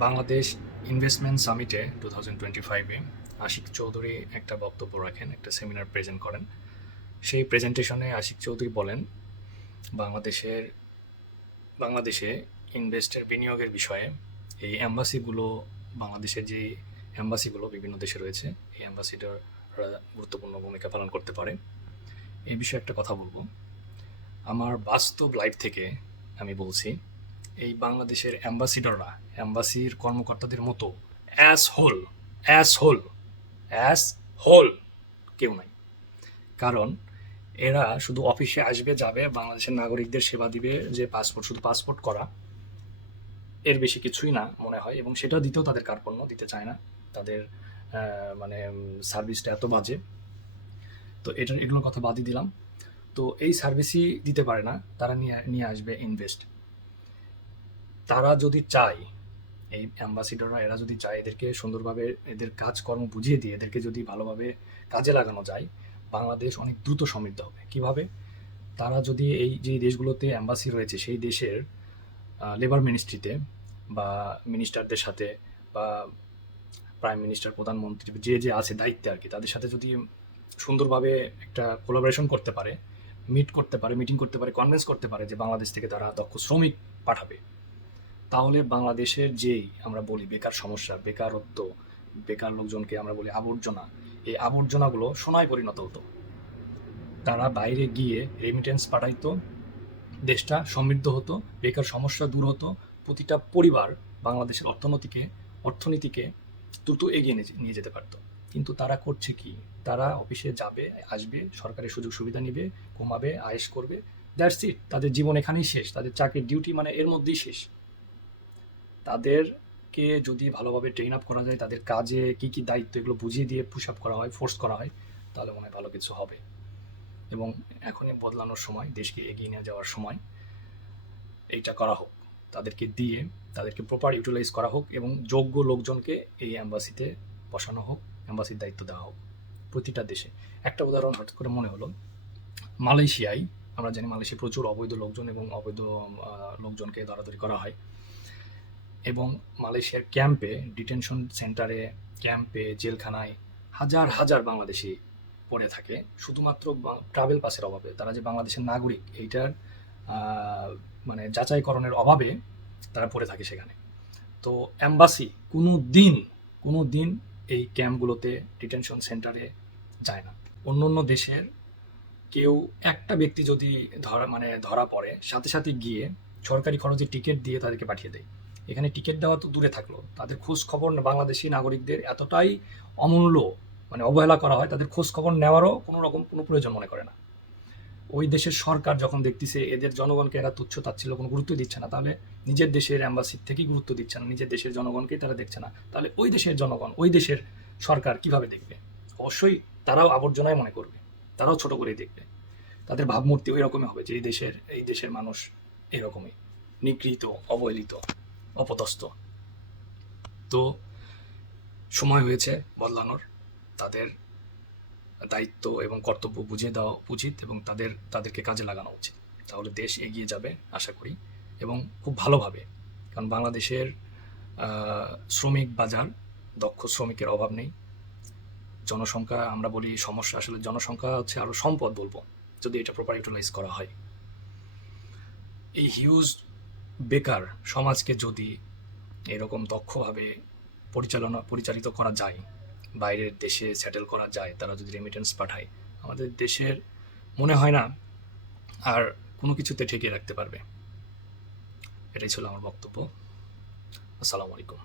Bangladesh investment সামিটে 2025-এ Ashiq Chowdhury একটা বক্তব্য রাখেন, একটা সেমিনার প্রেজেন্ট করেন। সেই প্রেজেন্টেশনে আশিক চৌধুরী বলেন বাংলাদেশের বাংলাদেশে ইনভেস্টের বিনিয়োগের বিষয়ে এই অ্যাম্বাসিগুলো, বাংলাদেশের যে অ্যাম্বাসিগুলো বিভিন্ন দেশে রয়েছে, এই অ্যাম্বাসিডাররা গুরুত্বপূর্ণ ভূমিকা পালন করতে পারে। এই বিষয়ে একটা কথা বলবো। আমার বাস্তব লাইফ থেকে আমি বলছি, এই বাংলাদেশের অ্যাম্বাসিডররা অ্যাম্বাসির কর্মকর্তাদের মতো অ্যাস হোল কেউ নাই। কারণ এরা শুধু অফিসে আসবে, যাবে, বাংলাদেশের নাগরিকদের সেবা দিবে, যে পাসপোর্ট, শুধু পাসপোর্ট করা, এর বেশি কিছুই না মনে হয়। এবং সেটা দিতেও তাদের কার্পণ্য, দিতে চায় না। তাদের মানে সার্ভিসটা এত বাজে। তো এগুলোর কথা বাদই দিলাম। তো এই সার্ভিসই দিতে পারে না, তারা নিয়ে নিয়ে আসবে ইনভেস্ট। তারা যদি চায়, এই অ্যাম্বাসিডররা এরা যদি চায়, এদেরকে সুন্দরভাবে এদের কাজকর্ম বুঝিয়ে দিয়ে এদেরকে যদি ভালোভাবে কাজে লাগানো যায়, বাংলাদেশ অনেক দ্রুত সমৃদ্ধ হবে। কিভাবে? তারা যদি এই যে দেশগুলোতে অ্যাম্বাসি রয়েছে সেই দেশের লেবার মিনিস্ট্রিতে বা মিনিস্টারদের সাথে, বা প্রাইম মিনিস্টার, প্রধানমন্ত্রী, যে যে আছে দায়িত্বে আর কি, তাদের সাথে যদি সুন্দরভাবে একটা কোলাবোরেশন করতে পারে, মিটিং করতে পারে, কনভিন্স করতে পারে যে বাংলাদেশ থেকে তারা দক্ষ শ্রমিক পাঠাবে, তাহলে বাংলাদেশের যেই আমরা বলি বেকার সমস্যা, বেকারত্ব, বেকার লোকজনকে আমরা বলি আবর্জনা, এই আবর্জনাগুলো সোনায় পরিণত হতো। তারা বাইরে গিয়ে রেমিটেন্স পাঠাইতো, দেশটা সমৃদ্ধ হতো, বেকার সমস্যা দূর হতো, প্রতিটা পরিবার বাংলাদেশের অর্থনীতিকে দ্রুত এগিয়ে নিয়ে যেতে পারতো। কিন্তু তারা করছে কি? তারা অফিসে যাবে, আসবে, সরকারের সুযোগ সুবিধা নিবে, ঘুমাবে, আয়েশ করবে, দ্যাটস ইট। তাদের জীবন এখানেই শেষ, তাদের চাকরির ডিউটি মানে এর মধ্যেই শেষ। তাদেরকে যদি ভালোভাবে ট্রেন আপ করা যায়, তাদের কাজে কি কি দায়িত্ব এগুলো বুঝিয়ে দিয়ে পুশ আপ করা হয়, ফোর্স করা হয়, তাহলে মনে হয় ভালো কিছু হবে। এবং এখনই বদলানোর সময়, দেশকে এগিয়ে নিয়ে যাওয়ার সময় এইটা করা হোক। তাদেরকে দিয়ে তাদেরকে প্রপার ইউটিলাইজ করা হোক এবং যোগ্য লোকজনকে এই অ্যাম্বাসিতে বসানো হোক, অ্যাম্বাসির দায়িত্ব দেওয়া হোক প্রতিটা দেশে। একটা উদাহরণ হঠাৎ করে মনে হলো, মালয়েশিয়ায় আমরা জানি মালয়েশিয়ায় প্রচুর অবৈধ লোকজন এবং অবৈধ লোকজনকে ধরাধরি করা হয়। এবং মালয়েশিয়ার ক্যাম্পে, ডিটেনশন সেন্টারে, ক্যাম্পে, জেলখানায় হাজার হাজার বাংলাদেশি পড়ে থাকে শুধুমাত্র ট্রাভেল পাসের অভাবে। তারা যে বাংলাদেশের নাগরিক এইটার মানে যাচাইকরণের অভাবে তারা পড়ে থাকে সেখানে। তো অ্যাম্বাসি কোনো দিন এই ক্যাম্পগুলোতে, ডিটেনশন সেন্টারে যায় না। অন্য অন্য দেশের কেউ একটা ব্যক্তি যদি ধরা পড়ে, সাথে সাথে গিয়ে সরকারি খরচে টিকিট দিয়ে তাদেরকে পাঠিয়ে দেয়। এখানে টিকিট দেওয়া তো দূরে থাকলো, তাদের খোঁজ খবর বাংলাদেশি নাগরিকদের এতটাই অমূল্য, মানে অবহেলা করা হয়, তাদের খোঁজ খবর নেওয়ারও কোনো প্রয়োজন মনে করে না। ওই দেশের সরকার যখন দেখতেছে এদের জনগণকে এরা তুচ্ছ তাচ্ছিল্য, কোনো গুরুত্ব দিচ্ছে না, তাহলে নিজের দেশের অ্যাম্বাসির থেকেই গুরুত্ব দিচ্ছে না, নিজের দেশের জনগণকেই তারা দেখছে না, তাহলে ওই দেশের জনগণ, ওই দেশের সরকার কিভাবে দেখবে? অবশ্যই তারাও আবর্জনায় মনে করবে, তারাও ছোট করেই দেখবে। তাদের ভাবমূর্তি ওই রকমই হবে যে এই দেশের মানুষ এরকমই নিগৃহীত, অবহেলিত, অপদস্থ। তো সময় হয়েছে বদলানোর। তাদের দায়িত্ব এবং কর্তব্য বুঝিয়ে দেওয়া উচিত এবং তাদেরকে কাজে লাগানো উচিত। তাহলে দেশ এগিয়ে যাবে আশা করি, এবং খুব ভালোভাবে। কারণ বাংলাদেশের শ্রমিক বাজার, দক্ষ শ্রমিকের অভাব নেই। জনসংখ্যা আমরা বলি সমস্যা, আসলে জনসংখ্যা হচ্ছে আরও সম্পদ বলবো, যদি এটা প্রপার ইউটিলাইজ করা হয়। এই হিউজ বেকার সমাজকে যদি এরকম দক্ষভাবে পরিচালিত করা যায়, বাইরের দেশে সেটেল করা যায়, তারা যদি রেমিটেন্স পাঠায়, আমাদের দেশের মনে হয় না আর কোনো কিছুতে ঠেকিয়ে রাখতে পারবে। এটাই ছিল আমার বক্তব্য। আসসালামু আলাইকুম।